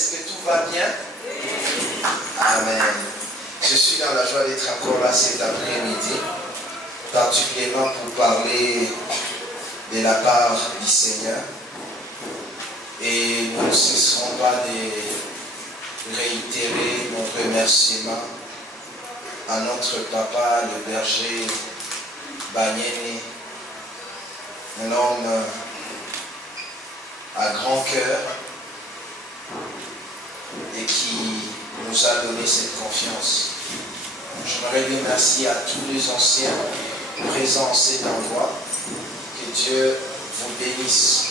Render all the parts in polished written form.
Est-ce que tout va bien? Amen. Je suis dans la joie d'être encore là cet après-midi, particulièrement pour parler de la part du Seigneur. Et nous ne cesserons pas de réitérer nos remerciements à notre papa, le berger Banyene, un homme à grand cœur et qui nous a donné cette confiance. J'aimerais dire merci à tous les anciens présents en cet endroit. Que Dieu vous bénisse.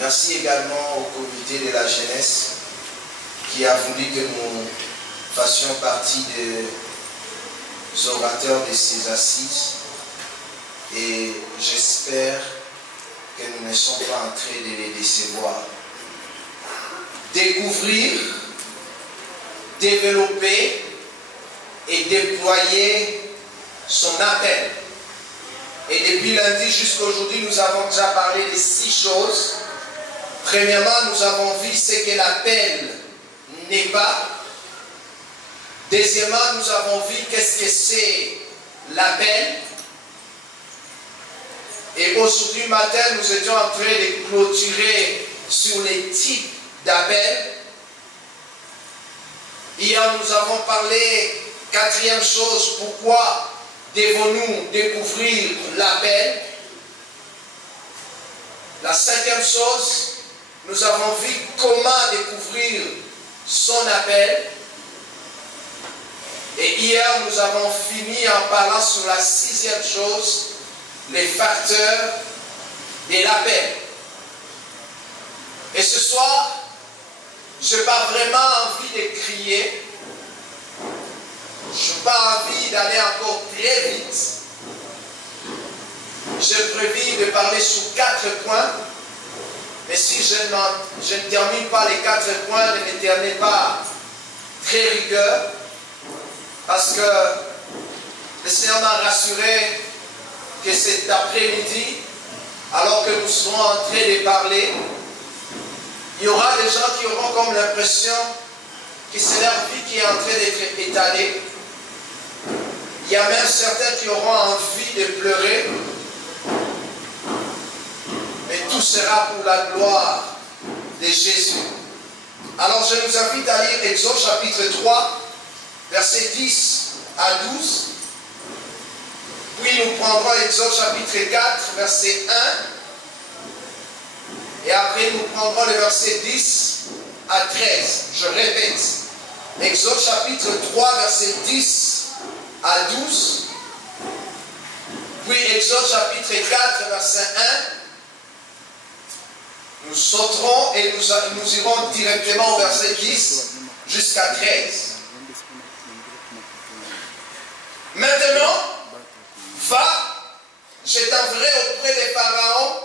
Merci également au comité de la jeunesse qui a voulu que nous fassions partie des orateurs de ces assises. Et j'espère que nous ne sommes pas en train de les décevoir. Découvrir, développer et déployer son appel. Et depuis lundi jusqu'à aujourd'hui, nous avons déjà parlé de 6 choses. Premièrement, nous avons vu ce que l'appel n'est pas. Deuxièmement, nous avons vu qu'est-ce que c'est l'appel. Et aujourd'hui matin, nous étions en train de clôturer sur les types d'appels. Hier, nous avons parlé, 4e chose, pourquoi devons-nous découvrir l'appel. La 5e chose, nous avons vu comment découvrir son appel. Et hier, nous avons fini en parlant sur la 6e chose, les facteurs de l'appel. Et ce soir, je n'ai pas vraiment envie de crier. Je n'ai pas envie d'aller encore très vite. J'ai prévu de parler sur 4 points. Mais si je ne termine pas les 4 points, ne m'éternez pas très rigueur. Parce que le Seigneur m'a rassuré que cet après-midi, alors que nous serons en train de parler, il y aura des gens qui auront comme l'impression que c'est leur vie qui est en train d'être étalée. Il y a même certains qui auront envie de pleurer. Mais tout sera pour la gloire de Jésus. Alors je vous invite à lire Exode chapitre 3, versets 10 à 12. Puis nous prendrons Exode chapitre 4, verset 1. Et après nous prendrons le verset 10 à 13. Je répète. Exode chapitre 3, verset 10 à 12. Puis Exode chapitre 4, verset 1. Nous sauterons et nous irons directement au verset 10 jusqu'à 13. Maintenant, va, je t'enverrai auprès des pharaons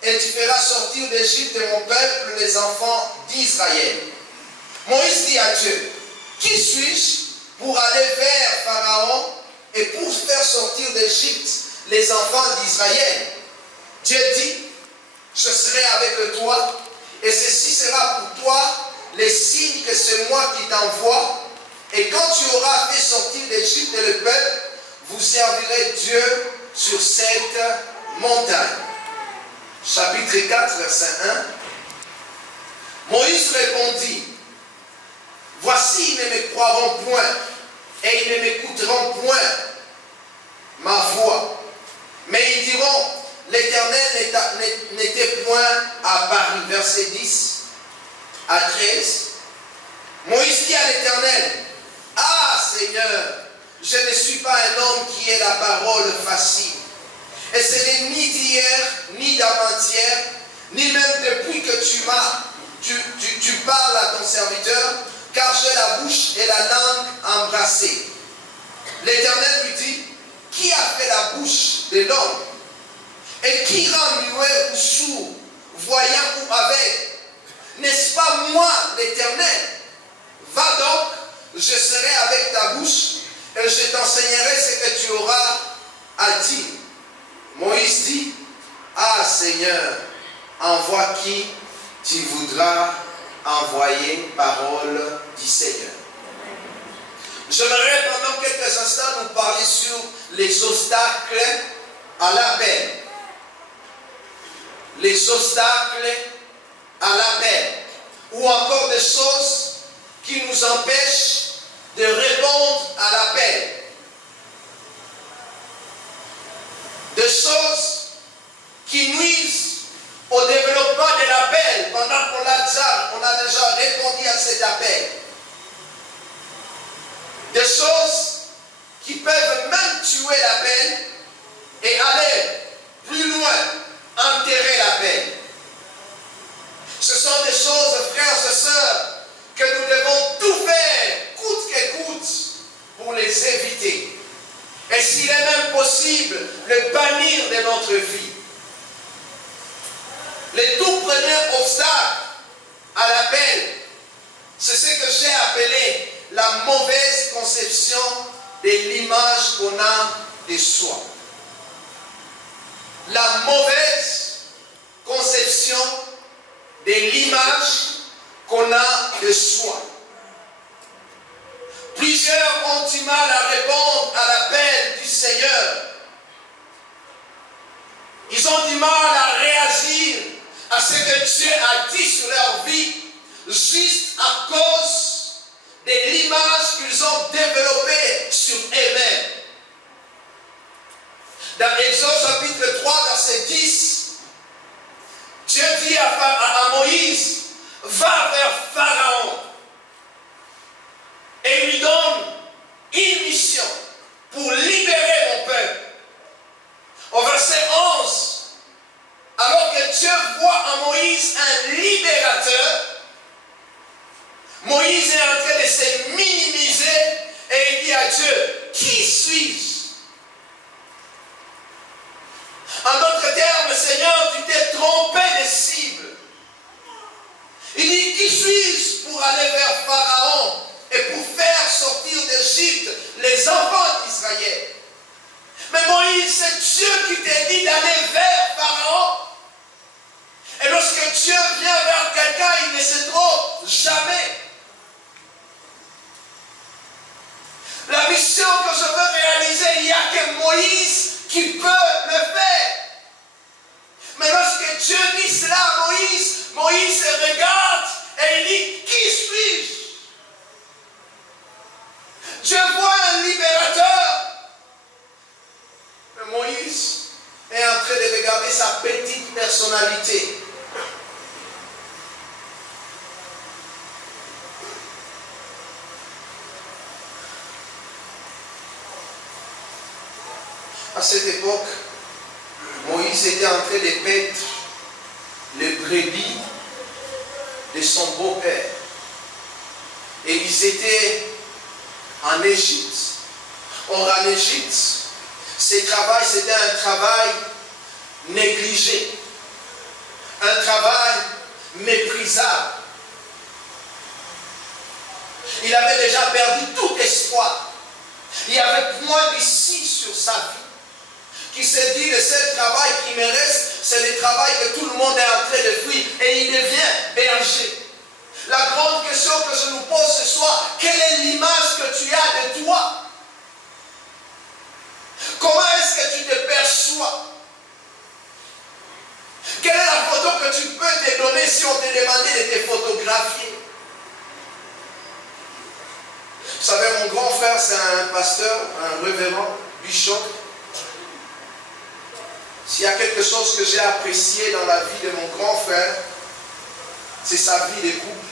et tu feras sortir d'Égypte de mon peuple les enfants d'Israël. Moïse dit à Dieu, qui suis-je pour aller vers Pharaon et pour faire sortir d'Égypte les enfants d'Israël? Dieu dit, je serai avec toi et ceci sera pour toi les signes que c'est moi qui t'envoie. Et quand tu auras fait sortir d'Égypte le peuple, vous servirez Dieu sur cette montagne. Chapitre 4, verset 1. Moïse répondit, voici, ils ne me croiront point et ils ne m'écouteront point ma voix. Mais ils diront, l'Éternel n'était point à Paris. Verset 10 à 13. Moïse dit à l'Éternel, ah Seigneur, je ne suis pas un homme qui ait la parole facile. Et ce n'est ni d'hier, ni d'avant-hier, ni même depuis que tu parles à ton serviteur, car j'ai la bouche et la langue embrassées. L'Éternel lui dit, qui a fait la bouche de l'homme? Et qui rend muet ou sourd, voyant ou aveugle? N'est-ce pas moi, l'Éternel? Va donc, je serai avec ta bouche, et je t'enseignerai ce que tu auras à dire. Moïse dit, ah Seigneur, envoie qui tu voudras envoyés, parole du Seigneur. J'aimerais pendant quelques instants nous parler sur les obstacles à l'appel. Les obstacles à l'appel. Ou encore des choses qui nous empêchent de répondre à l'appel. Des choses qui nuisent au développement de l'appel pendant qu'on a déjà répondu à cet appel. Des choses qui peuvent même tuer l'appel et aller plus loin, enterrer l'appel. Ce sont des choses, frères et sœurs, que nous devons tout faire, coûte que coûte, pour les éviter. Et s'il est même possible, le bannir de notre vie. Le tout premier obstacle à l'appel, c'est ce que j'ai appelé la mauvaise conception de l'image qu'on a de soi. La mauvaise conception de l'image qu'on a de soi. Plusieurs ont du mal à répondre à l'appel du Seigneur. Ils ont du mal à réagir à ce que Dieu a dit sur leur vie, juste à cause de l'image qu'ils ont développée sur eux-mêmes. Dans Exode chapitre 3, verset 10, Dieu dit à Moïse, va vers Pharaon et lui donne une mission pour libérer mon peuple. Au verset 11, alors que Dieu voit en Moïse un libérateur, Moïse est en train de se minimiser et il dit à Dieu, qui suis-je? En d'autres termes, Seigneur, tu t'es trompé de cible. Il dit, qui suis-je pour aller vers Pharaon et pour faire sortir d'Égypte les enfants d'Israël? Mais Moïse, c'est Dieu qui t'a dit d'aller vers Pharaon. Et lorsque Dieu vient vers quelqu'un, il ne se trompe jamais. La mission que je veux réaliser, il n'y a que Moïse qui peut le faire. Mais lorsque Dieu dit cela à Moïse, Moïse se regarde et il dit, qui suis-je? Dieu voit un libérateur. Mais Moïse est en train de regarder sa petite personnalité. À cette époque, Moïse était en train de paître les brebis de son beau-père. Et ils étaient en Égypte. Or, en Égypte, c'était un travail négligé. Un travail méprisable. Il avait déjà perdu tout espoir. Il y avait point d'ici sur sa vie. Qui se dit, le seul travail qui me reste, c'est le travail que tout le monde est en train de fuir. Et il devient berger. La grande question que je nous pose ce soir, quelle est l'image que tu as de toi? Comment est-ce que tu te perçois? Quelle est la photo que tu peux te donner si on te demandait de te photographier? Vous savez, mon grand frère, c'est un pasteur, un révérend, bishop. S'il y a quelque chose que j'ai apprécié dans la vie de mon grand frère, c'est sa vie de couple.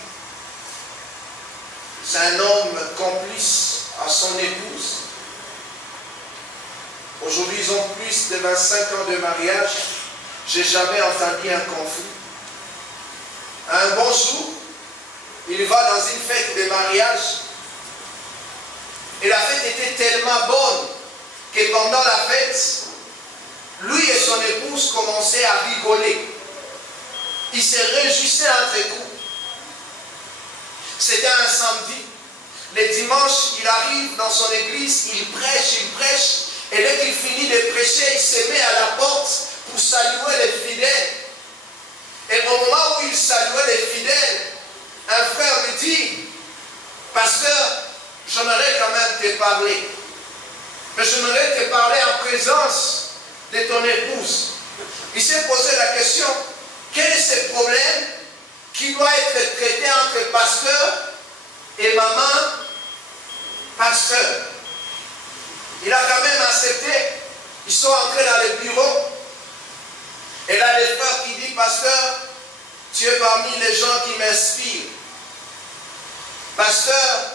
C'est un homme complice à son épouse. Aujourd'hui, ils ont plus de 25 ans de mariage. Je n'ai jamais entendu un conflit. Un bon jour, il va dans une fête de mariage. Et la fête était tellement bonne que pendant la fête, lui et son épouse commençaient à rigoler. Ils se réjouissaient entre coups. C'était un samedi. Le dimanche, il arrive dans son église, il prêche. Et dès qu'il finit de prêcher, il se met à la porte pour saluer les fidèles. Et au moment où il saluait les fidèles, parler. Mais j'aimerais te parler en présence de ton épouse. Il s'est posé la question, quel est ce problème qui doit être traité entre pasteur et maman, pasteur? Il a quand même accepté. Ils sont entrés dans le bureau. Et là, le frère qui dit, pasteur, tu es parmi les gens qui m'inspirent. Pasteur,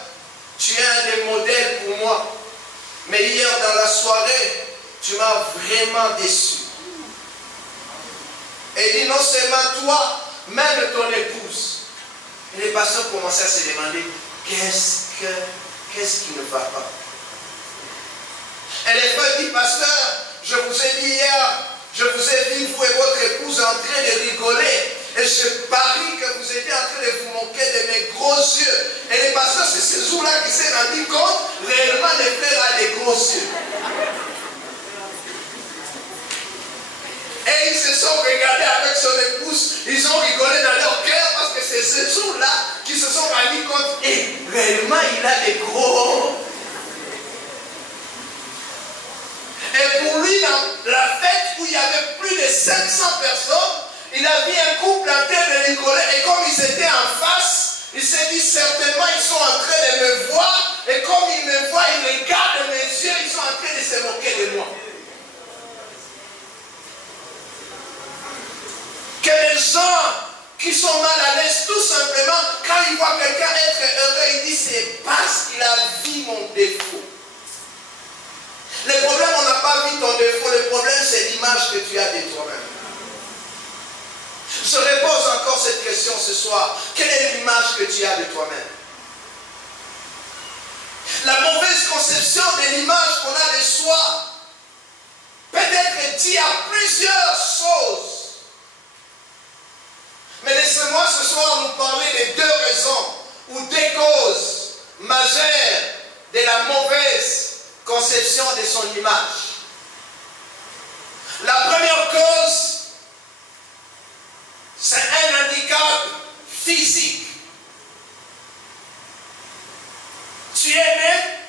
tu es un des modèles pour moi. Mais hier dans la soirée, tu m'as vraiment déçu. Et il dit non seulement toi, même ton épouse. Et les pasteurs commençaient à se demander, qu'est-ce qui ne va pas? Et les frères disent, pasteur, je vous ai dit hier, je vous ai vu, vous et votre épouse, en train de rigoler. Et je parie que vous étiez en train de vous moquer de mes gros yeux. Et les pasteurs, c'est ce jour-là qui s'est rendu compte, réellement, les frères ont des gros yeux. Et ils se sont regardés avec son épouse, ils ont rigolé dans leur cœur parce que c'est ce jour-là qu'ils se sont rendus compte, et réellement, il a des gros. Et pour lui, dans la fête où il y avait plus de 500 personnes, il a vu un couple en train de rigoler, et comme ils étaient en face, il s'est dit certainement ils sont en train de me voir, et comme ils me voient, ils regardent mes yeux, ils sont en train de se moquer de moi. Que les gens qui sont mal à l'aise, tout simplement, quand ils voient quelqu'un être heureux, ils disent c'est parce qu'il a vu mon défaut. Le problème, on n'a pas vu ton défaut, le problème c'est l'image que tu as de toi-même. Je repose encore cette question ce soir. Quelle est l'image que tu as de toi-même? La mauvaise conception de l'image qu'on a de soi peut être due à plusieurs choses. Mais laissez-moi ce soir nous parler de deux raisons ou des causes majeures de la mauvaise conception de son image. La première cause, c'est un handicap physique. Tu es né,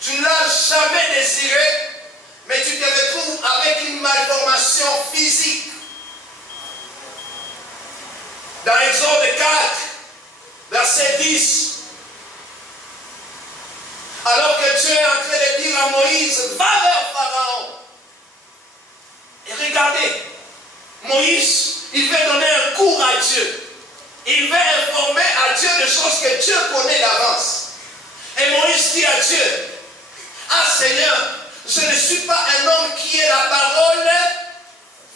tu ne l'as jamais désiré, mais tu te retrouves avec une malformation physique. Dans Exode 4, verset 10, alors que Dieu est en train de dire à Moïse, va vers Pharaon. Et regardez, Moïse, il veut donner un cours à Dieu. Il veut informer à Dieu des choses que Dieu connaît d'avance. Et Moïse dit à Dieu, ah Seigneur, je ne suis pas un homme qui ait la parole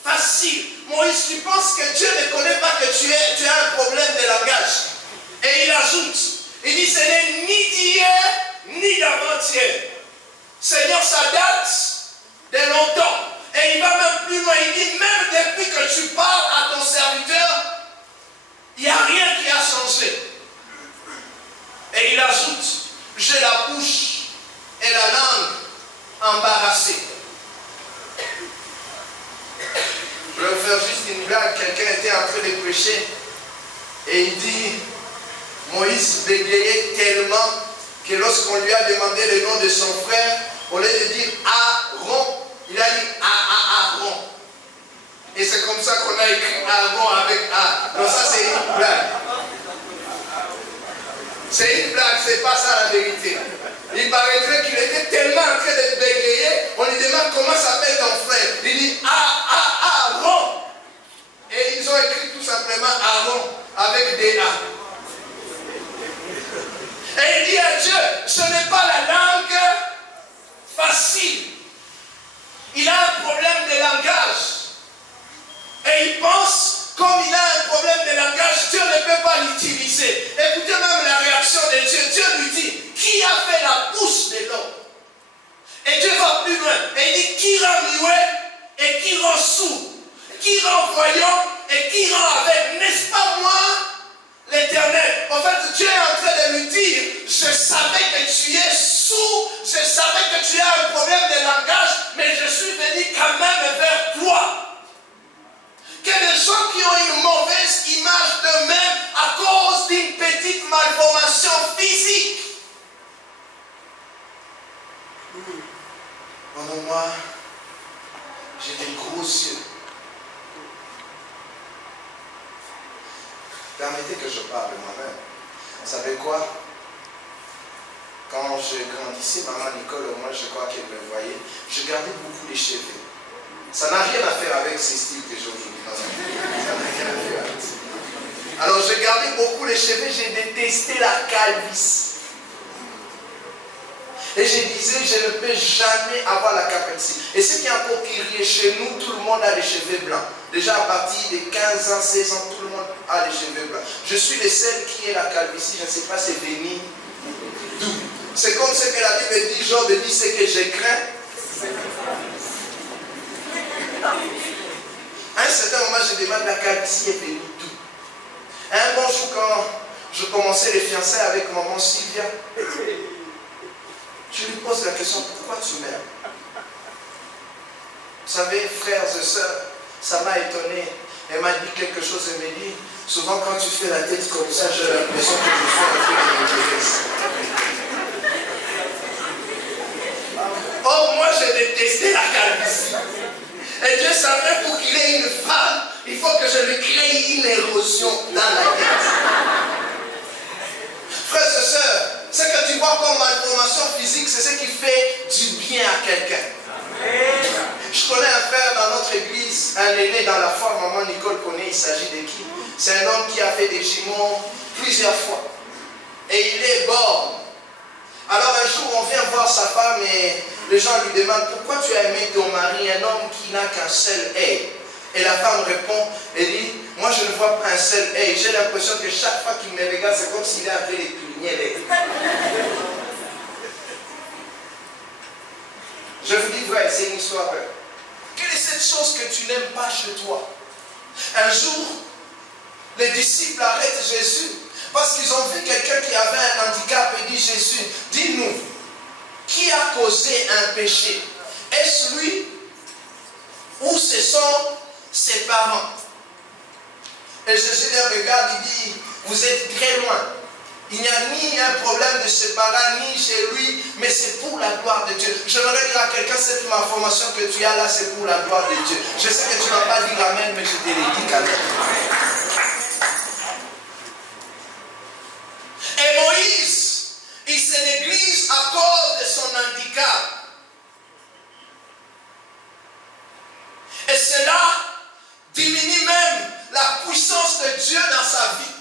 facile. Moïse, tu penses que Dieu ne connaît pas que tu as un problème de langage? Et il ajoute, il dit, ce n'est ni d'hier, ni d'avant-hier. Seigneur, ça date de longtemps. Et il va même plus loin, il dit, même depuis que tu parles à ton serviteur, il n'y a rien qui a changé. Et il ajoute, j'ai la bouche et la langue embarrassées. Je vais faire juste une blague. Quelqu'un était en train de prêcher et il dit, Moïse bégayait tellement que lorsqu'on lui a demandé le nom de son frère, au lieu de dire Aaron, il a dit Aaron. Et c'est comme ça qu'on a écrit Aaron avec A. Donc ça c'est une blague. C'est une blague, c'est pas ça la vérité. Il paraîtrait qu'il était tellement en train de bégayer, on lui demande comment s'appelle ton frère. Il dit Aaron. Et ils ont écrit tout simplement Aaron avec des A. Et il dit à Dieu, ce n'est pas la langue facile. Il a un problème de langage. Et il pense, comme il a un problème de langage, Dieu ne peut pas l'utiliser. Écoutez même la réaction de Dieu. Dieu lui dit, qui a fait la bouche de l'homme? Et Dieu va plus loin. Et il dit, qui rend muet et qui rend sourd? Qui rend voyant et qui rend aveugle? N'est-ce pas moi, l'Éternel? En fait, Dieu est en train de lui dire, je savais que tu es sourd, je savais que tu as un problème de Permettez que je parle de moi-même. Vous savez quoi? Quand je grandissais, maman Nicole, au moins je crois qu'elle me voyait, je gardais beaucoup les cheveux. Ça n'a rien à faire avec ces styles que j'ai aujourd'hui. Ça n'a rien à faire avec ça. Alors je gardais beaucoup les cheveux, j'ai détesté la calvitie. Et je disais, je ne peux jamais avoir la calvitie. Et ce qui est encore pire, chez nous, tout le monde a les cheveux blancs. Déjà à partir de 15 ans, 16 ans, tout le monde a les cheveux blancs. Je suis le seul qui ait la calvitie, je ne sais pas c'est venu d'où. C'est comme ce que la Bible dit, Job dit, ce que je crains. À un certain moment, je demande la calvitie est venue d'où. Un bon jour, quand je commençais les fiançailles avec maman Sylvia, je lui pose la question, pourquoi tu meurs? Vous savez, frères et sœurs, ça m'a étonné. Elle m'a dit quelque chose, elle me dit, souvent quand tu fais la tête comme ça, j'ai l'impression que je suis un peu de l'intéresse. Oh, moi j'ai détesté la calvitie. Et Dieu savait pour qu'il ait une femme, il faut que je lui crée une érosion dans la tête. Frères et sœurs, ce que tu vois comme malformation physique, c'est ce qui fait du bien à quelqu'un. Je connais un frère dans notre église, un aîné dans la foi, maman Nicole connaît, il s'agit de qui? C'est un homme qui a fait des jumeaux plusieurs fois. Et il est borgne. Alors un jour, on vient voir sa femme et les gens lui demandent pourquoi tu as aimé ton mari, un homme qui n'a qu'un seul œil. Et la femme répond et dit, moi je ne vois pas un seul œil. J'ai l'impression que chaque fois qu'il me regarde, c'est comme s'il avait les cligner l'œil. Je vous dis vrai, c'est une histoire vraie. Quelle est cette chose que tu n'aimes pas chez toi? Un jour, les disciples arrêtent Jésus parce qu'ils ont vu quelqu'un qui avait un handicap et dit, Jésus, dis-nous, qui a causé un péché? Est-ce lui ou ce sont ses parents? Et Jésus les regarde, il dit, vous êtes très loin. Il n'y a ni un problème de ses parents, ni chez lui, mais c'est pour la gloire de Dieu. J'aimerais dire à quelqu'un, cette malformation que tu as là, c'est pour la gloire de Dieu. Je sais que tu ne vas pas dire amen, mais je te l'ai dit quand même. Et Moïse, il se néglige à cause de son handicap. Et cela diminue même la puissance de Dieu dans sa vie.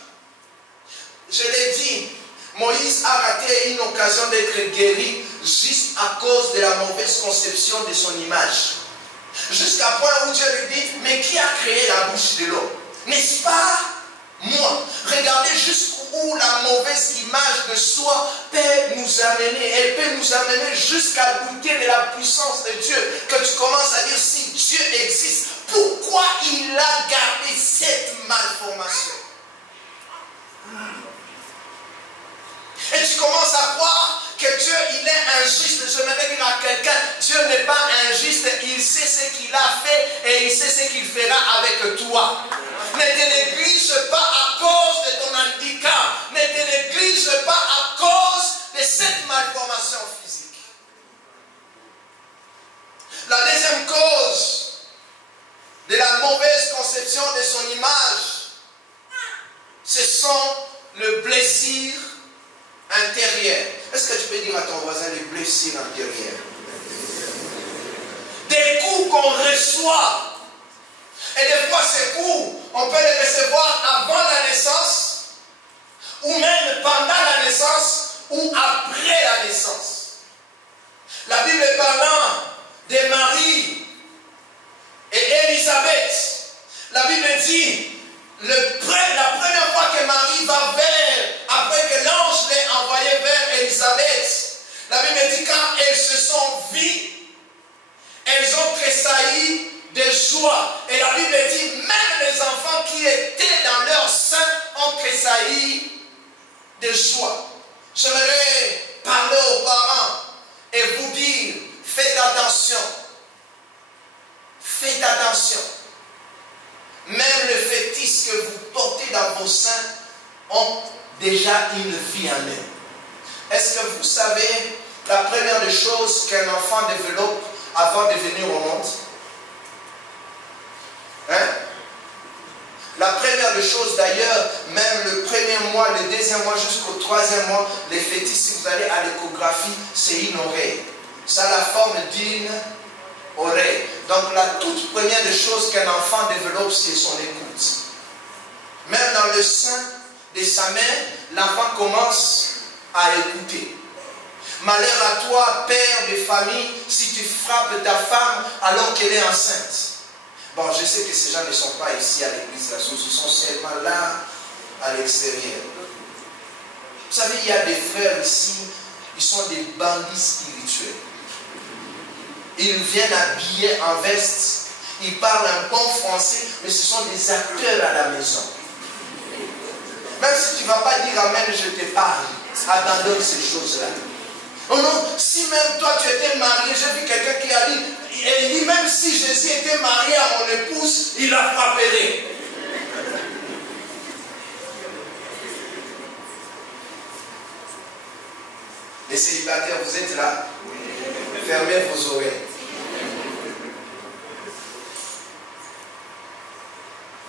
Je l'ai dit, Moïse a raté une occasion d'être guéri juste à cause de la mauvaise conception de son image. Jusqu'à point où Dieu lui dit, mais qui a créé la bouche de l'homme? N'est-ce pas moi? Regardez jusqu'où la mauvaise image de soi peut nous amener. Elle peut nous amener jusqu'à douter de la puissance de Dieu. Que tu commences à dire, si Dieu existe, pourquoi il a gardé cette malformation? Et tu commences à croire que Dieu, il est injuste. Je vais dire à quelqu'un, Dieu n'est pas injuste. Il sait ce qu'il a fait et il sait ce qu'il fera avec toi. Ne te néglige pas à cause de ton handicap. Ne te néglige pas à cause de cette malformation physique. La deuxième cause de la mauvaise conception de son image, ce sont les blessures intérieures. Est-ce que tu peux dire à ton voisin les blessures intérieures? Des coups qu'on reçoit. Et des fois, ces coups, on peut les recevoir avant la naissance, ou même pendant la naissance, ou après la naissance. La Bible parlant de Marie et Élisabeth, la Bible dit, la première fois que Marie va après que l'ange l'ait envoyé vers Élisabeth, la Bible dit, quand elles se sont vues, elles ont tressailli de joie. Et la Bible dit, même les enfants qui étaient dans leur sein ont tressailli de joie. J'aimerais parler aux parents et vous dire, faites attention. Faites attention. Même les fœtus que vous portez dans vos seins ont déjà une vie en eux. Est-ce que vous savez la première des choses qu'un enfant développe avant de venir au monde? Hein? La première des choses d'ailleurs, même le premier mois, le deuxième mois jusqu'au troisième mois, les fœtus, si vous allez à l'échographie, c'est une oreille. Ça a la forme d'une oreille. Donc la toute première des choses qu'un enfant développe, c'est son écoute. Même dans le sein de sa mère, l'enfant commence à écouter. Malheur à toi, père de famille, si tu frappes ta femme alors qu'elle est enceinte. Bon, je sais que ces gens ne sont pas ici à l'église, ils sont seulement là, à l'extérieur. Vous savez, il y a des frères ici, ils sont des bandits spirituels. Ils viennent habillés en veste, ils parlent un bon français, mais ce sont des acteurs à la maison. Même si tu ne vas pas dire amen, je te parle, abandonne ces choses-là. Oh non, si même toi tu étais marié, j'ai vu quelqu'un qui a dit, il dit même si Jésus était marié à mon épouse, il la frapperait. Les célibataires, vous êtes là? Fermez vos oreilles.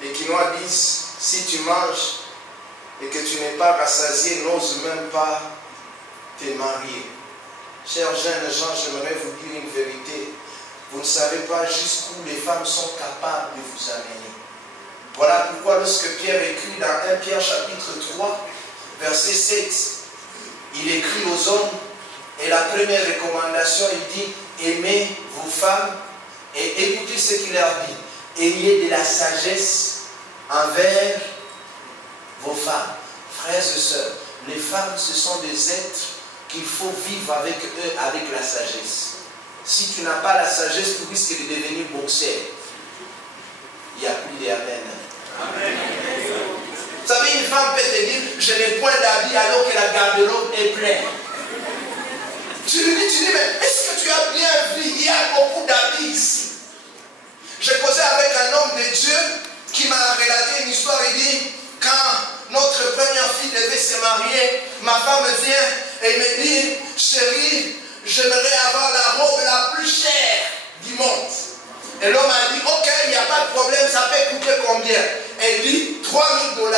Les Quinois disent, si tu manges et que tu n'es pas rassasié, n'ose même pas te marier. Chers jeunes gens, j'aimerais vous dire une vérité. Vous ne savez pas jusqu'où les femmes sont capables de vous amener. Voilà pourquoi lorsque Pierre écrit dans 1 Pierre chapitre 3, verset 7, il écrit aux hommes, et la première recommandation, il dit, aimez vos femmes, et écoutez ce qu'il leur dit, ayez de la sagesse envers vos femmes. Frères et sœurs, les femmes, ce sont des êtres qu'il faut vivre avec eux, avec la sagesse. Si tu n'as pas la sagesse, tu risques de devenir boxeur. Il n'y a plus d'amen. Amen. Vous savez, une femme peut te dire, je n'ai point d'habits alors que la garde-robe est pleine. Tu lui dis, mais est-ce que tu as bien vu? Il y a beaucoup d'habits ici. J'ai causé avec un homme de Dieu qui m'a relaté une histoire. Il dit, quand notre première fille devait se marier, ma femme vient et me dit, chérie, j'aimerais avoir la robe la plus chère du monde. Et l'homme a dit, ok, il n'y a pas de problème, ça peut coûter combien? Elle dit, $3 000.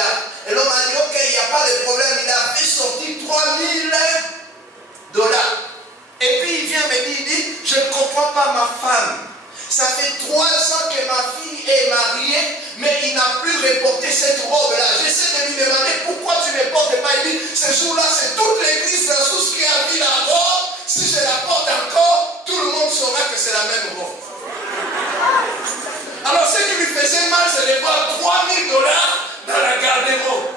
Et l'homme a dit, ok, il n'y a pas de problème, il a fait sortir $3 000. Et puis il vient me dire, il dit, je ne comprends pas ma femme. Ça fait 3 ans que ma fille est mariée, mais il n'a plus reporté cette robe-là. J'essaie de lui demander pourquoi tu ne portes pas. Il dit, ce jour-là, c'est toute l'église de tous qui a mis la robe. Si je la porte encore, tout le monde saura que c'est la même robe. Alors ce qui lui faisait mal, c'est de voir $3 000 dans la garde-robe.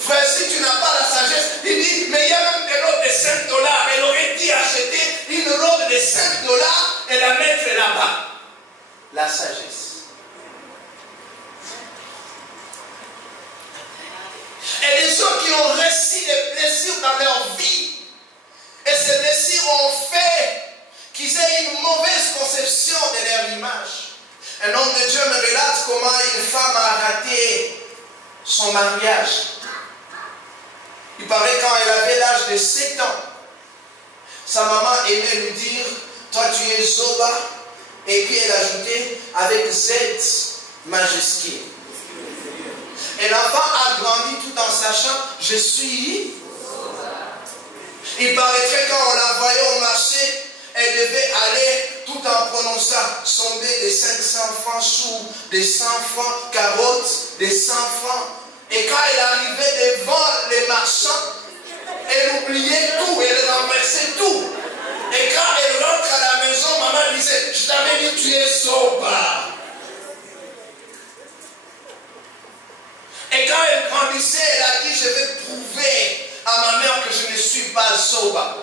Frère, si tu n'as pas la sagesse, il dit, mais il y a même des robes de $5. Elle aurait dû acheter une robe de $5 et la mettre là-bas. La sagesse. Et les gens qui ont reçu des plaisirs dans leur vie, et ces plaisirs ont fait qu'ils aient une mauvaise conception de leur image. Un homme de Dieu me relate comment une femme a raté son mariage. Il paraît quand elle avait l'âge de 7 ans, sa maman aimait lui dire, toi tu es Zoba, et puis elle ajoutait avec Z majuscule. Et l'enfant a grandi tout en sachant, je suis Zoba. Il paraîtrait quand on la voyait au marché, elle devait aller tout en prononçant, sonder des 500 francs choux, des 100 francs carottes, des 100 francs. Et quand elle arrivait devant les marchands, elle oubliait tout, elle renversait tout. Et quand elle rentre à la maison, maman disait, je t'avais dit tu es Zoba. Et quand elle grandissait, elle a dit, je vais prouver à ma mère que je ne suis pas Zoba.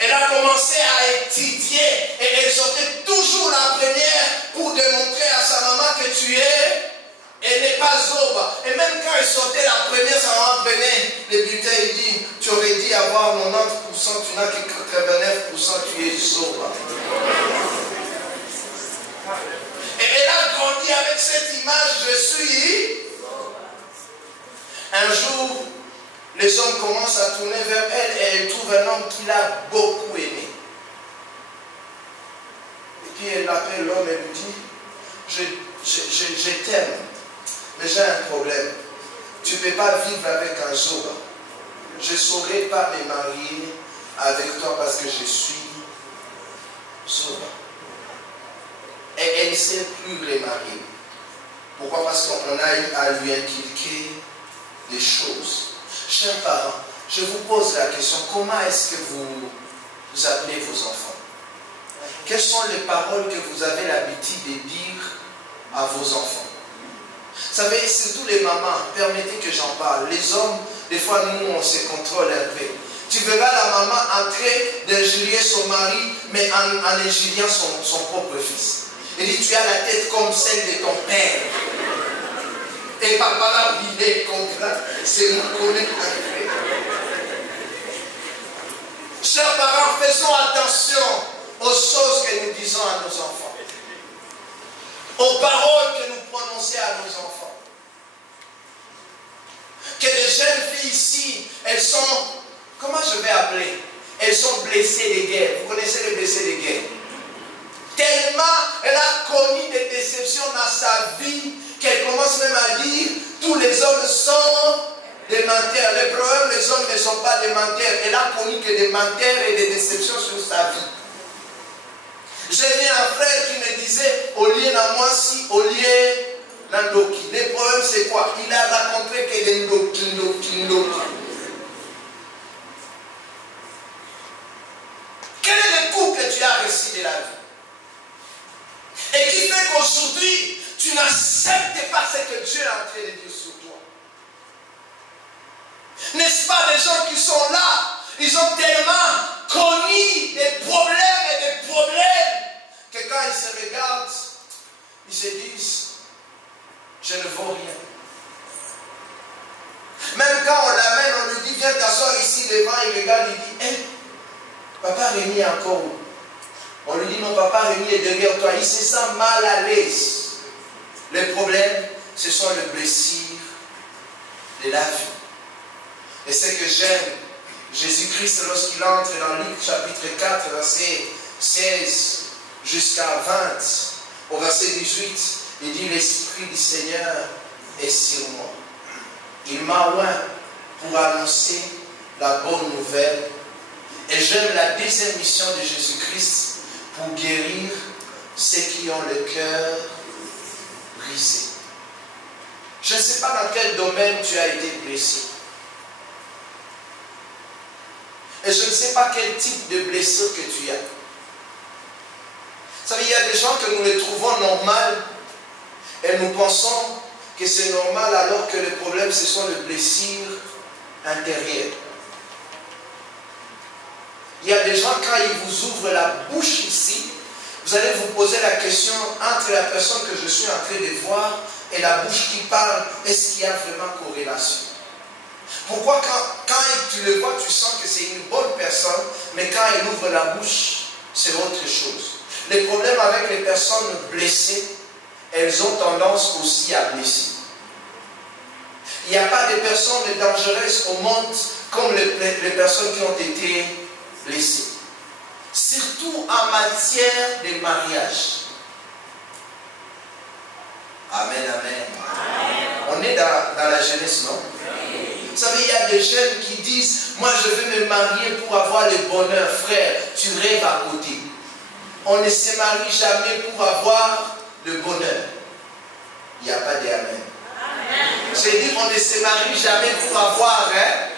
Elle a commencé à étudier et elle sortait toujours la première pour démontrer à sa maman que tu es. Elle n'est pas Zoba. Et même quand elle sortait la première, sa maman prenait le bulletin et dit, tu aurais dit avoir 90%, tu n'as que 89%, tu es Zoba. Et elle a grandi avec cette image, je suis. Un jour, les hommes commencent à tourner vers elle et elle trouve un homme qui l'a beaucoup aimé. Et puis elle appelle l'homme et lui dit, je t'aime, mais j'ai un problème. Tu ne peux pas vivre avec un Zoba. Je ne saurais pas me marier avec toi parce que je suis Zoba. Et elle ne sait plus les marier. Pourquoi? Parce qu'on a eu à lui inculquer des choses. Chers parents, je vous pose la question, comment est-ce que vous appelez vos enfants? Quelles sont les paroles que vous avez l'habitude de dire à vos enfants? Vous savez, surtout les mamans, permettez que j'en parle. Les hommes, des fois, nous, on se contrôle un peu. Tu verras la maman en train d'injurier son mari, mais en injuriant son propre fils. Il dit, tu as la tête comme celle de ton père. Et papa là, il est content. C'est mon collègue. Chers parents, faisons attention aux choses que nous disons à nos enfants. Aux paroles que nous prononçons à nos enfants. Que les jeunes filles ici, elles sont, comment je vais appeler? Elles sont blessées de guerre. Vous connaissez les blessés de guerre? Tellement elle a connu des déceptions dans sa vie qu'elle commence même à dire tous les hommes sont des menteurs. Le problème, les hommes ne sont pas des menteurs. Elle a connu que des menteurs et des déceptions sur sa vie. J'ai vu un frère qui me disait au lieu de moi si, au lieu d'Andoki. Le problème c'est quoi? Il a rencontré que des Ndoki. Quel est le coup que tu as reçu de la vie? Et qui fait qu'aujourd'hui, tu n'acceptes pas ce que Dieu est en train de dire sur toi. N'est-ce pas les gens qui sont là, ils ont tellement connu des problèmes et des problèmes que quand ils se regardent, ils se disent, je ne vaux rien. Même quand on l'amène, on lui dit, viens t'asseoir ici devant, il regarde, il dit, hey, papa Rémi est encore où? On lui dit, non, papa Rémi est derrière toi. Il se sent mal à l'aise. Le problème, ce sont les blessures de la vie. Et ce que j'aime, Jésus-Christ, lorsqu'il entre dans Luc chapitre 4, verset 16 jusqu'à 20, au verset 18, il dit, l'Esprit du Seigneur est sur moi. Il m'a oint pour annoncer la bonne nouvelle. Et j'aime la deuxième mission de Jésus-Christ, pour guérir ceux qui ont le cœur brisé. Je ne sais pas dans quel domaine tu as été blessé. Et je ne sais pas quel type de blessure que tu as. Vous savez, il y a des gens que nous les trouvons normales et nous pensons que c'est normal alors que le problème, ce sont les blessures intérieures. Il y a des gens, quand ils vous ouvrent la bouche ici, vous allez vous poser la question entre la personne que je suis en train de voir et la bouche qui parle, est-ce qu'il y a vraiment corrélation? Pourquoi quand tu le vois, tu sens que c'est une bonne personne, mais quand elle ouvre la bouche, c'est autre chose. Le problème avec les personnes blessées, elles ont tendance aussi à blesser. Il n'y a pas de personnes dangereuses au monde comme les personnes qui ont été blessées. Surtout en matière de mariage. Amen, amen. On est dans la jeunesse, non? Vous savez, il y a des jeunes qui disent, moi je veux me marier pour avoir le bonheur. Frère, tu rêves à côté. On ne se marie jamais pour avoir le bonheur. Il n'y a pas d'amen. J'ai dit, on ne se marie jamais pour avoir, hein?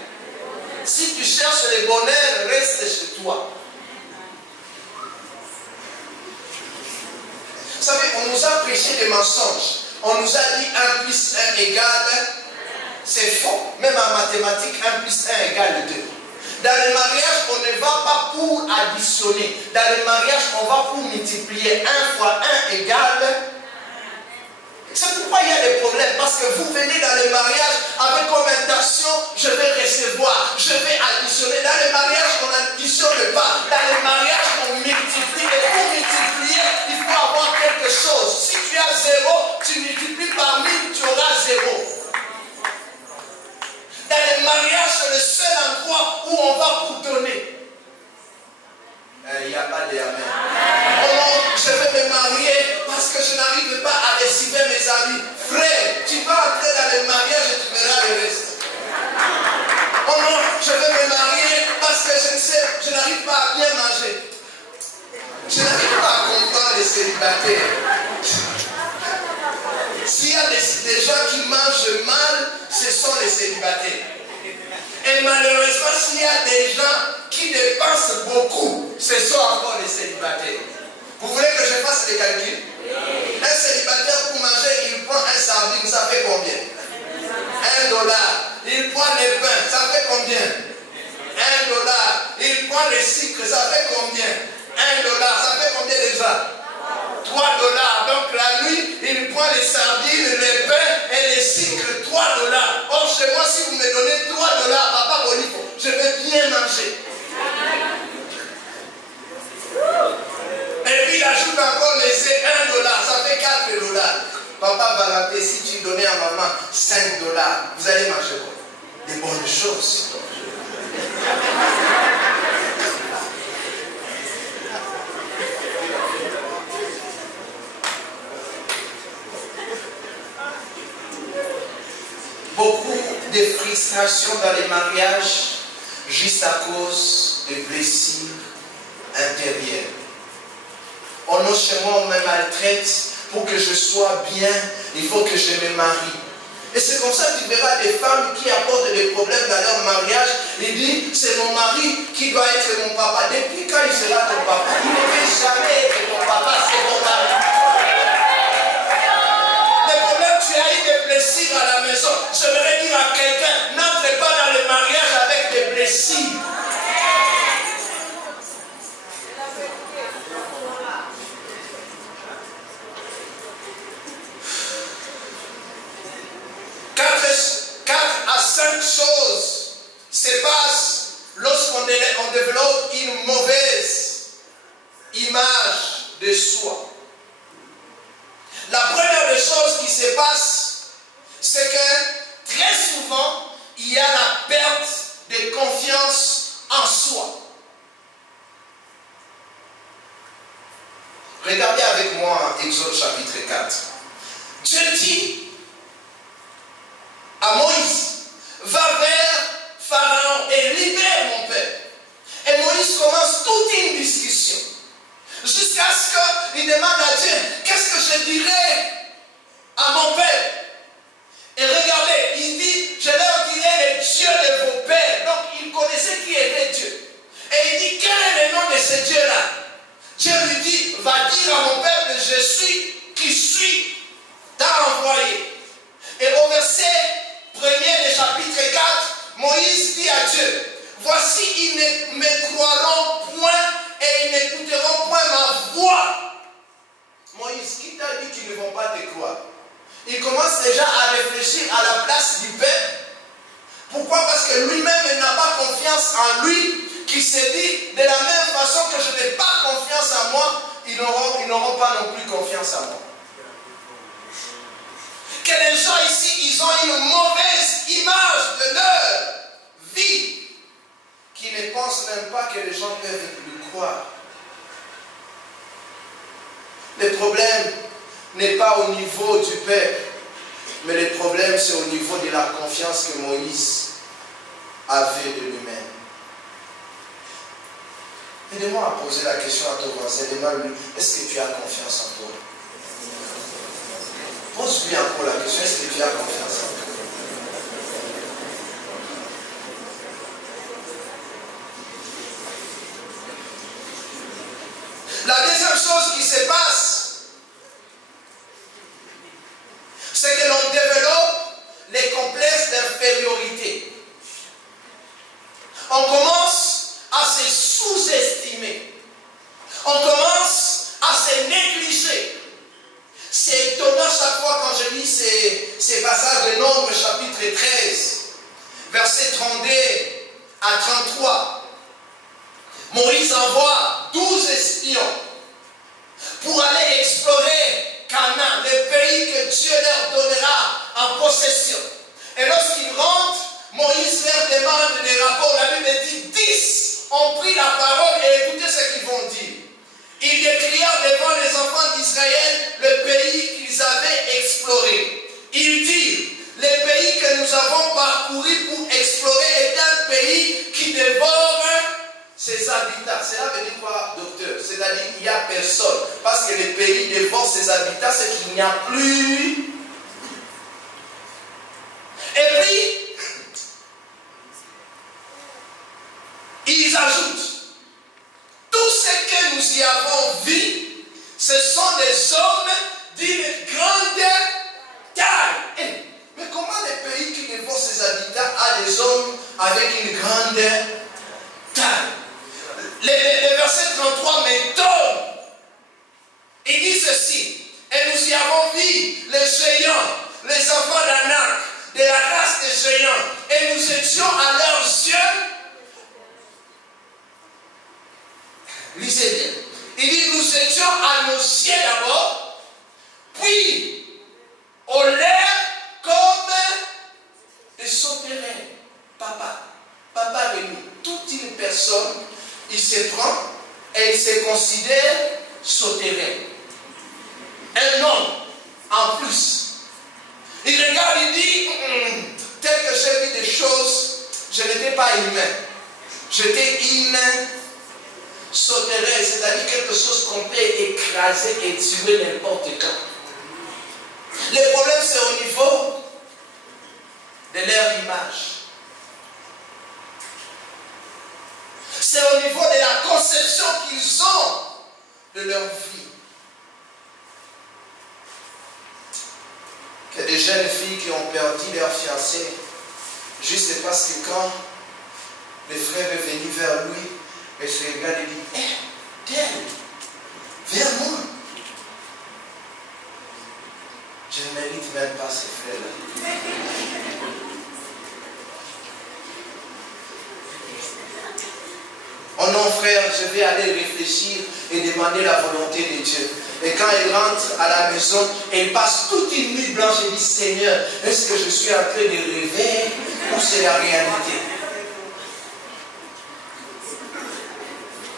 Si tu cherches le bonheur, reste chez toi. Vous savez, on nous a prêché des mensonges. On nous a dit 1 plus 1 égale. C'est faux. Même en mathématiques, 1 plus 1 égale 2. Dans le mariage, on ne va pas pour additionner. Dans le mariage, on va pour multiplier. 1 fois 1 égale. C'est pourquoi il y a des problèmes. Parce que vous venez dans le mariage avec comme intention, je vais recevoir, je vais additionner. Dans le mariage, on n'additionne pas. Dans le mariage, on multiplie. Et pour multiplier, il faut avoir quelque chose. Si tu as 0, tu multiplies par 1000, tu auras 0. Dans le mariage, c'est le seul endroit où on va pour donner. Il n'y a pas d'amen. Je vais me marier parce que je n'arrive pas à recevoir des gens qui mangent mal, ce sont les célibataires. Et malheureusement, s'il y a des gens qui dépensent beaucoup, ce sont encore les célibataires. Vous voulez que je fasse les calculs? Un célibataire pour manger, il prend un sardine, ça fait combien? $1. Il prend les pains, ça fait combien? $1. Il prend le sucre, ça fait combien? $1. Ça fait combien déjà? $3. Donc la nuit, il prend les sardines, les pains et les sucres, $3. Or chez moi, si vous me donnez $3, papa Bolifo, je vais bien manger. Et puis il ajoute encore les $1, ça fait $4. Papa Valentin, si tu donnais à maman $5, vous allez manger quoi? Des bonnes choses. Beaucoup de frustrations dans les mariages juste à cause des blessures intérieures. On est chez moi, on me maltraite. Pour que je sois bien, il faut que je me marie. Et c'est comme ça que tu verras des femmes qui apportent des problèmes dans leur mariage. Ils disent, c'est mon mari qui doit être mon papa. Depuis quand il sera ton papa? Il ne peut jamais être ton papa, c'est ton mari. Les problèmes, tu as eu des blessures à la maison. J'aimerais dire à quelqu'un, n'entre pas dans le mariage avec des blessures. Quatre à 5 choses se passent lorsqu'on développe une mauvaise image de soi. La première des choses qui se passe, c'est que très souvent, il y a la perte de confiance en soi. Regardez avec moi Exode chapitre 4. Dieu dit à Moïse, va vers Pharaon et libère mon père. Et Moïse commence toute une discussion. Jusqu'à ce qu'il demande à Dieu, qu'est-ce que je dirai à mon père? Et regardez, il dit, je leur dirai le Dieu de vos pères. Donc il connaissait qui était Dieu. Et il dit, quel est le nom de ce Dieu-là? Dieu lui dit, va dire à mon père que je suis qui suis, t'a envoyé. Et au verset 1er du chapitre 4, Moïse dit à Dieu, voici, ils ne me croiront point et ils n'écouteront point ma voix. Moïse, qui t'a dit qu'ils ne vont pas te croire? Il commence déjà à réfléchir à la place du Père. Pourquoi? Parce que lui-même n'a pas confiance en lui, qui se dit, de la même façon que je n'ai pas confiance en moi, ils n'auront pas non plus confiance en moi. Que les gens ici, ils ont une mauvaise image de leur vie, qui ne pensent même pas que les gens peuvent lui croire. Le problème n'est pas au niveau du Père, mais le problème c'est au niveau de la confiance que Moïse avait de lui-même. Aide-moi à poser la question à ton voisin, demande-lui, est-ce que tu as confiance en toi? Pose-lui encore la question, est-ce que tu as confiance en toi? La deuxième chose qui se passe, c'est que l'on développe les complexes d'infériorité. On commence à se sous-estimer. On commence à se négliger. C'est étonnant chaque fois quand je lis ces passages de Nombres chapitre 13, versets 32 à 33. Moïse envoie 12 espions pour aller explorer Canaan, le pays que Dieu leur donnera en possession. Et lorsqu'ils rentrent, Moïse leur demande des rapports. La Bible dit 10 ont pris la parole et écoutez ce qu'ils vont dire. Ils décrièrent devant les enfants d'Israël le pays qu'ils avaient exploré. Ils dirent, le pays que nous avons parcouru pour explorer est un pays qui dévore ses habitats. Cela veut dire quoi, docteur? C'est-à-dire qu'il n'y a personne. Parce que le pays dévore ses habitats, c'est qu'il n'y a plus avec une grande taille. Le verset 33 m'étonne. Il dit ceci. Et nous y avons vu les géants, les enfants d'Anak, de la race des géants. Et nous étions à leurs yeux. Lisez bien. Il dit nous étions à nos yeux d'abord, puis au l'air comme des sauterelles. Papa avec nous. Toute une personne, il se prend et il se considère sauterelle. Un homme en plus. Il regarde, il dit, tel que j'ai vu des choses, je n'étais pas humain. J'étais une sauterelle, c'est-à-dire quelque chose qu'on peut écraser et tuer n'importe quand. Le problème, c'est au niveau de leur image. C'est au niveau de la conception qu'ils ont de leur vie. Que des jeunes filles qui ont perdu leur fiancé, juste parce que quand le frère est venu vers lui, elle se regarde et dit, hé, vers moi. Je ne mérite même pas ces frères-là. Oh non, frère, je vais aller réfléchir et demander la volonté de Dieu. Et quand il rentre à la maison, il passe toute une nuit blanche et dit, Seigneur, est-ce que je suis en train de rêver ou c'est la réalité?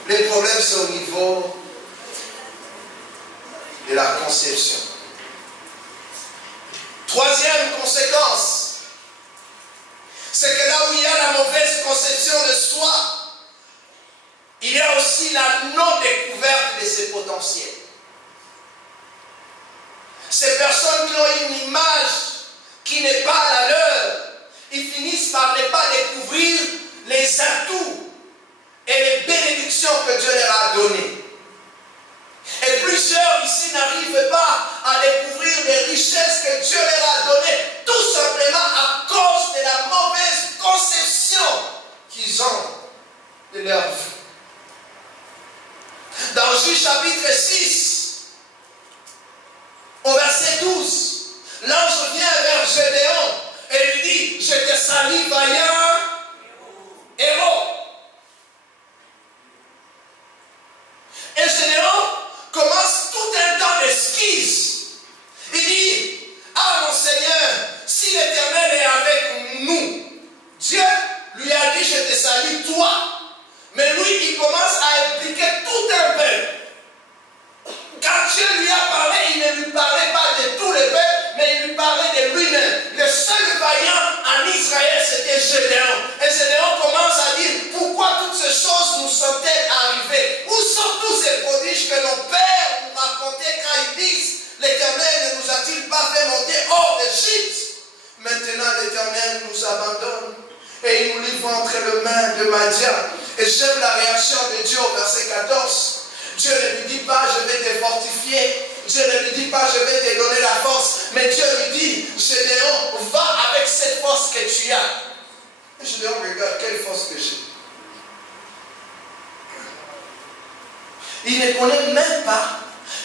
Le problème, c'est au niveau de la conception. Troisième conséquence, c'est que là où il y a la mauvaise conception de soi, il y a aussi la non-découverte de ses potentiels. Ces personnes qui ont une image qui n'est pas la leur, ils finissent par ne pas découvrir les atouts et les bénédictions que Dieu leur a données. Et plusieurs ici n'arrivent pas à découvrir les richesses que Dieu leur a données, tout simplement à cause de la mauvaise conception qu'ils ont de leur vie. Dans Juge chapitre 6, au verset 12, l'ange vient vers Gédéon et lui dit, je te salue vaillant héros. Et Gédéon commence tout un temps d'esquisse. Il dit, ah mon Seigneur, si l'Éternel est avec nous, Dieu lui a dit, je te salue toi. Mais lui, il commence à impliquer tout un peuple. Quand Dieu lui a parlé, il ne lui parlait pas de tous les peuples, mais il lui parlait de lui-même. Le seul vaillant en Israël, c'était Gédéon. Et Gédéon commence à dire, pourquoi toutes ces choses nous sont-elles arrivées? Où sont tous ces prodiges que nos pères nous racontaient quand ils disent, l'Éternel ne nous a-t-il pas fait monter hors d'Égypte? Maintenant, l'Éternel nous abandonne et il nous livre entre les mains de Madian. Et j'aime la réaction de Dieu au verset 14. Dieu ne lui dit pas, je vais te fortifier. Dieu ne lui dit pas, je vais te donner la force. Mais Dieu lui dit, Gédéon, va avec cette force que tu as. Et Gédéon regarde, quelle force que j'ai. Il ne connaît même pas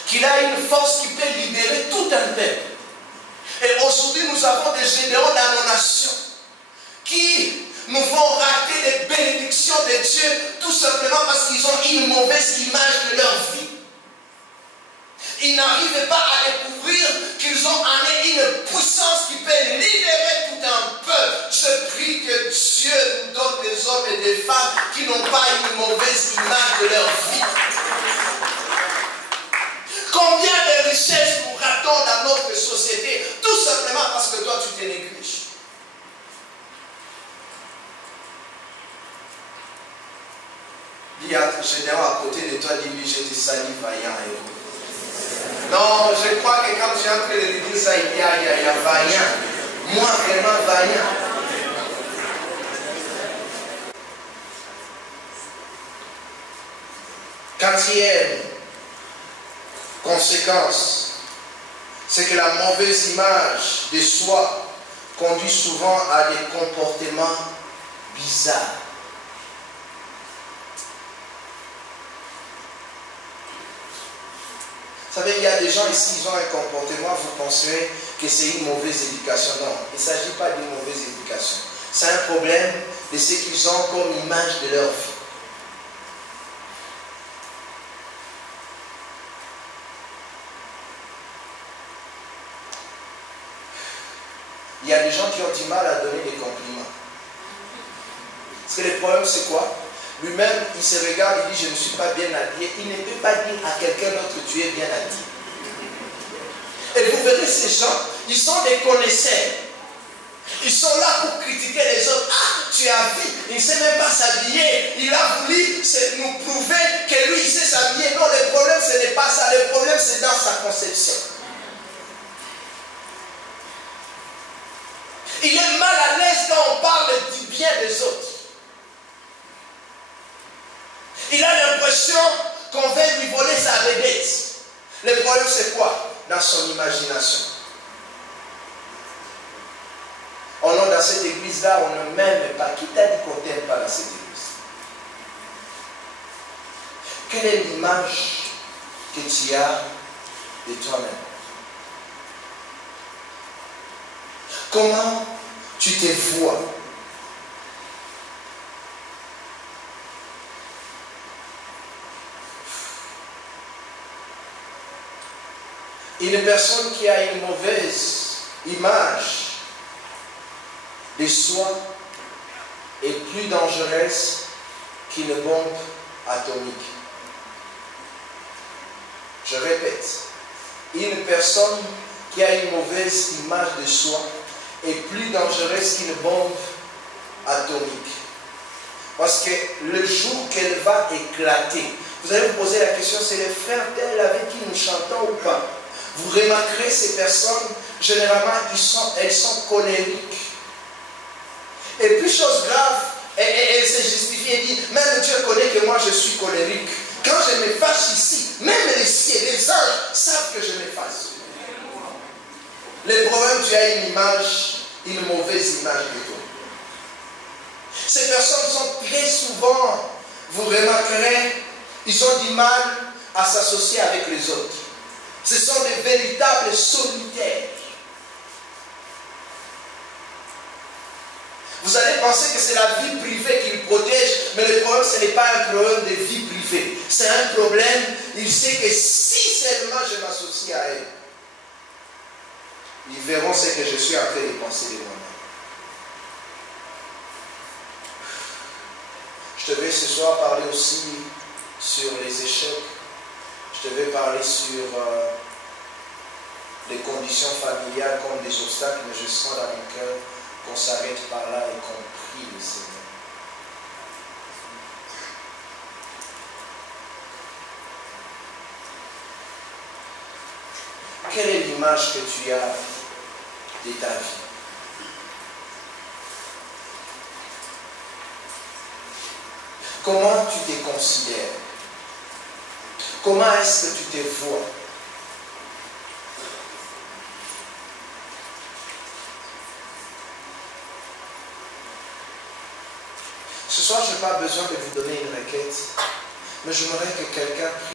qu'il a une force qui peut libérer tout un peuple. Et aujourd'hui, nous avons des Gédéons dans nos nations qui nous font rater les bénédictions de Dieu tout simplement parce qu'ils ont une mauvaise image de leur vie. Ils n'arrivent pas à découvrir qu'ils ont en eux une puissance qui peut libérer tout un peuple. Je prie que Dieu nous donne des hommes et des femmes qui n'ont pas une mauvaise image de leur vie. Combien de richesses nous ratons dans notre société tout simplement parce que toi tu te négliges. Dis à Gédéon à côté de toi, dis-lui, je te salue vaillant héros. Non, je crois que quand tu es en train de lui dire ça, il y a vaillant. Moi, vraiment vaillant. Quatrième conséquence, c'est que la mauvaise image de soi conduit souvent à des comportements bizarre. Vous savez, il y a des gens ici, ils ont un comportement, vous pensez que c'est une mauvaise éducation. Non, il ne s'agit pas d'une mauvaise éducation. C'est un problème de ce qu'ils ont comme image de leur vie. Il y a des gens qui ont du mal à donner des compliments. Parce que le problème, c'est quoi? Lui-même, il se regarde, il dit, je ne suis pas bien habillé. Il ne peut pas dire à quelqu'un d'autre que tu es bien habillé. Et vous verrez ces gens, ils sont des connaisseurs. Ils sont là pour critiquer les autres. Ah, tu as vu, il ne sait même pas s'habiller. Il a voulu nous prouver que lui, il sait s'habiller. Non, le problème, ce n'est pas ça. Le problème, c'est dans sa conception. Il est mal à l'aise quand on parle du bien des autres. Il a l'impression qu'on veut lui voler sa vedette. Le problème, c'est quoi? Dans son imagination. Oh non, dans cette église-là, on ne m'aime pas. Qui t'a dit qu'on ne t'aime pas dans cette église? Quelle est l'image que tu as de toi-même? Comment tu te vois? Une personne qui a une mauvaise image de soi est plus dangereuse qu'une bombe atomique. Je répète, une personne qui a une mauvaise image de soi est plus dangereuse qu'une bombe atomique. Parce que le jour qu'elle va éclater, vous allez vous poser la question, c'est les frères tel avec qui nous chantons ou pas? Vous remarquerez ces personnes, généralement, elles sont colériques. Et plus chose grave, elle se justifie et dit, même Dieu connaît que moi je suis colérique. Quand je me fâche ici, même les cieux, les anges savent que je me fâche. Le problème, tu as une image, une mauvaise image de toi. Ces personnes sont très souvent, vous remarquerez, ils ont du mal à s'associer avec les autres. Ce sont des véritables solitaires. Vous allez penser que c'est la vie privée qu'ils protègent, mais le problème, ce n'est pas un problème de vie privée. C'est un problème, il sait que si seulement je m'associe à elle, ils verront ce que je suis en train de penser de moi-même. Je te vais ce soir parler aussi sur les échecs. Je te vais parler sur les conditions familiales comme des obstacles, mais je sens dans mon cœur qu'on s'arrête par là et qu'on prie le Seigneur. Quelle est l'image que tu as de ta vie? Comment tu te considères? Comment est-ce que tu te vois? Ce soir, je n'ai pas besoin de vous donner une requête, mais j'aimerais que quelqu'un prie.